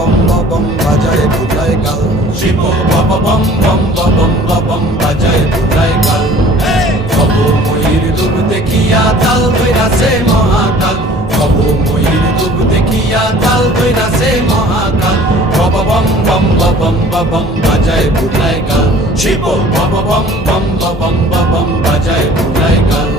bomb bomb বাজায় বুলাই গাল শিব বাবা বম বম বম বম বাজায় বুলাই গাল কবু ময়ূর রূপ দেখিয়া তাল ধইরাছে মহাকাল কবু ময়ূর রূপ দেখিয়া তাল ধইরাছে মহাকাল বাবা বম বম বম বাজায় বুলাই গাল শিব বাবা বম বম বম বাজায় বুলাই গাল